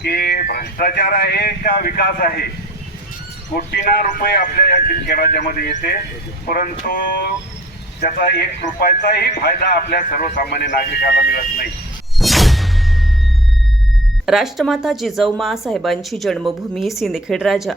की भ्रष्टाचार आहे का विकास आहे? कोटीना रुपये आपल्या या शिंदे राज्यामध्ये येते. परंतु त्याचा एक रुपयाचाही फायदा आपल्या सर्वसामान्य नागरिकाला मिळत नाही. राष्ट्रमाता जिजाऊमा साहेबांची जन्मभूमी सिंदखेड राजा.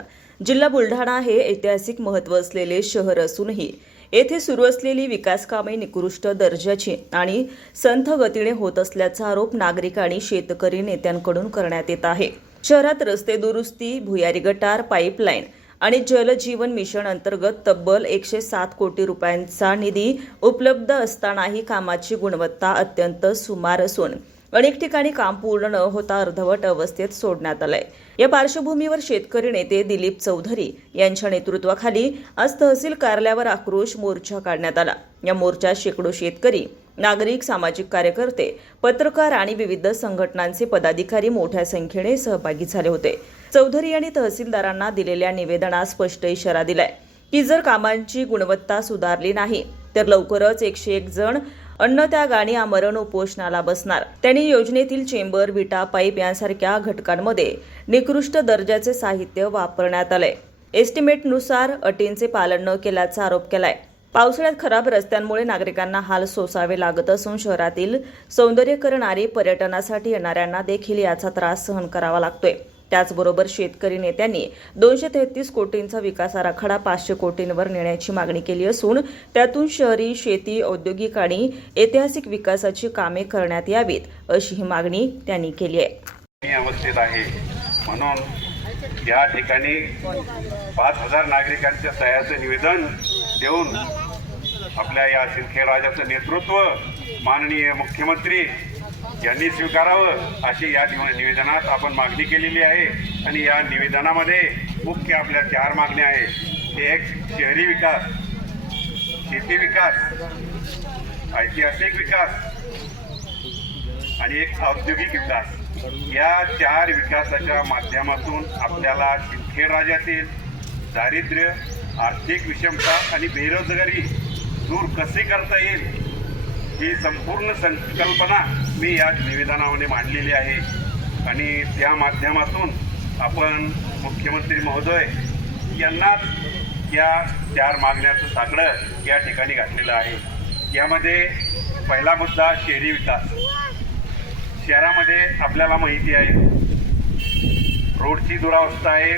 जिल्हा बुलढाणा हे ऐतिहासिक महत्त्व असलेले शहर असूनही येथे सुरू असलेली विकासकामे निकृष्ट दर्जाची आणि संथ गतीने होत असल्याचा आरोप नागरिक आणि शेतकरी नेत्यांकडून करण्यात येत आहे. शहरात रस्ते दुरुस्ती भुयारी गटार पाईपलाईन आणि जलजीवन मिशन अंतर्गत तब्बल एकशे सात कोटी रुपयांचा निधी उपलब्ध असतानाही कामाची गुणवत्ता अत्यंत सुमार असून अनेक ठिकाणी काम पूर्ण न होता अर्धवट अवस्थेत सोडण्यात आलंय. या पार्श्वभूमीवर शेतकरी नेते दिलीप चौधरी यांच्या नेतृत्वाखाली आज तहसील कार्यालयावर आक्रोश मोर्चा काढण्यात आला. या मोर्चात शेकडो शेतकरी नागरिक सामाजिक कार्यकर्ते पत्रकार आणि विविध संघटनांचे पदाधिकारी मोठ्या संख्येने सहभागी झाले होते. चौधरी यांनी तहसीलदारांना दिलेल्या निवेदनात स्पष्ट इशारा दिलाय की जर कामांची गुणवत्ता सुधारली नाही तर लवकरच एकशे एक जण अन्न त्या गाणी आमरण उपोषणाला बसणार. त्यांनी योजनेतील चेंबर विटा पाईप यांसारख्या घटकांमध्ये निकृष्ट दर्जाचे साहित्य वापरण्यात आले एस्टिमेटनुसार अटींचे पालन न केल्याचा आरोप केलाय. पावसाळ्यात खराब रस्त्यांमुळे नागरिकांना हाल सोसावे लागत असून शहरातील सौंदर्यीकरण पर्यटनासाठी येणाऱ्यांना देखील याचा त्रास सहन करावा लागतोय. त्याचबरोबर शेतकरी नेत्यांनी दोनशे तेहतीस कोटींचा विकास आराखडा पाचशे कोटींवर नेण्याची मागणी केली असून त्यातून शहरी शेती औद्योगिक आणि ऐतिहासिक विकासाची कामे करण्यात यावीत अशी ही मागणी त्यांनी केली आहे. अवस्थेत आहे. म्हणून या ठिकाणी पाच हजार नागरिकांच्या सह्याचं निवेदन देऊन आपल्या या सिंदखेड राजाचं नेतृत्व माननीय मुख्यमंत्री यांनी स्वीकारावं अशी या निवेदनात आपण मागणी केलेली आहे. आणि या निवेदनामध्ये मुख्य आपल्या चार मागण्या आहेत. एक शहरी विकास. शेती विकास. ऐतिहासिक विकास. आणि एक औद्योगिक विकास. या चार विकासाच्या माध्यमातून आपल्याला सिंदखेड राज्यातील दारिद्र्य आर्थिक विषमता आणि बेरोजगारी दूर कशी करता येईल? ही संपूर्ण संकल्पना मी या निवेदनामध्ये मांडलेली आहे. आणि त्या माध्यमातून आपण मुख्यमंत्री महोदय यांनाच या चार मागण्याचं साकडं या ठिकाणी घातलेलं आहे. यामध्ये पहिला मुद्दा शहरी विकास. शहरामध्ये आपल्याला माहिती आहे रोडची दुरावस्था आहे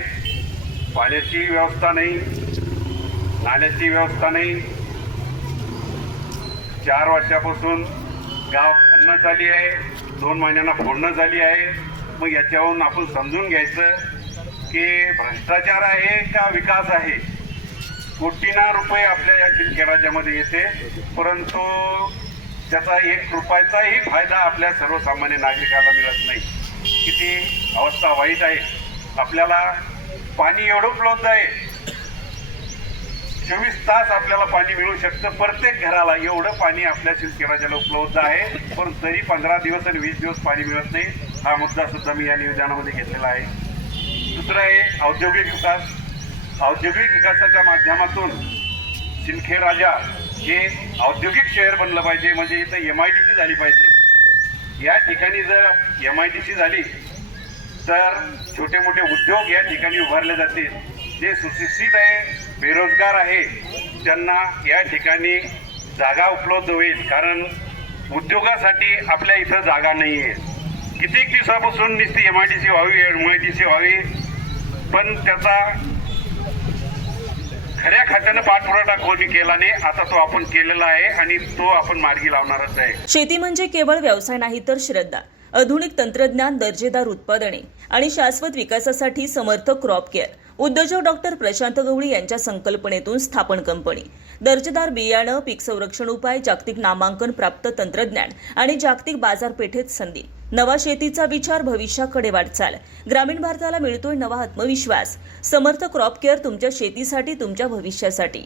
पाण्याची व्यवस्था नाही नाल्याची व्यवस्था नाही चार वर्षापासून गाव खणणं झाली आहे. दोन महिन्यांना फोडणं झाली आहे. मग याच्यावरून आपण समजून घ्यायचं की भ्रष्टाचार आहे का विकास आहे? कोटीना रुपये आपल्या या शिंदे राज्यामध्ये येते. परंतु त्याचा एक रुपयाचाही फायदा आपल्या सर्वसामान्य नागरिकाला मिळत नाही. किती अवस्था वाईट आहे. आपल्याला पाणी एवढं उपलब्ध आहे. चोवीस तास आपल्याला पाणी मिळू शकतं. प्रत्येक घराला एवढं पाणी आपल्या शिंदे उपलब्ध आहे. पण तरी पंधरा दिवस आणि वीस दिवस पाणी मिळत नाही. हा मुद्दा सुद्धा मी या निवेदनामध्ये घेतलेला आहे. दुसरं आहे औद्योगिक विकास. औद्योगिक विकासाच्या माध्यमातून सिंदखेड राजा हे औद्योगिक शहर बनलं पाहिजे. म्हणजे इथं एम आय डी सी झाली पाहिजे. या ठिकाणी जर एम आय डी सी झाली तर छोटे मोठे उद्योग या ठिकाणी उभारले जातील. जे सुशिक्षित आहे बेरोजगार आहे त्यांना या ठिकाणी जागा उपलब्ध होईल. कारण उद्योगासाठी आपल्या इथं जागा नाही आहे. कित्येक दिवसापासून नुसती एम आय डी सी व्हावी एम आय डी सी व्हावी पण त्याचा खऱ्या खात्यानं पाठपुराठा कोणी केला नाही आता तो आपण केलेला आहे आणि तो आपण मार्गी लावणारच आहे. शेती म्हणजे केवळ व्यवसाय नाही तर श्रद्धा. आधुनिक तंत्रज्ञान दर्जेदार उत्पादने आणि शाश्वत विकासासाठी समर्थ क्रॉप केअर उद्योजक डॉक्टर प्रशांत गवळी यांच्या संकल्पनेतून स्थापन कंपनी. दर्जेदार बियाणं पीक संरक्षण उपाय जागतिक नामांकन प्राप्त तंत्रज्ञान आणि जागतिक बाजारपेठेत संधी. नवा शेतीचा विचार भविष्याकडे वाटचाल. ग्रामीण भारताला मिळतोय नवा आत्मविश्वास. समर्थ क्रॉप केअर तुमच्या शेतीसाठी तुमच्या भविष्यासाठी.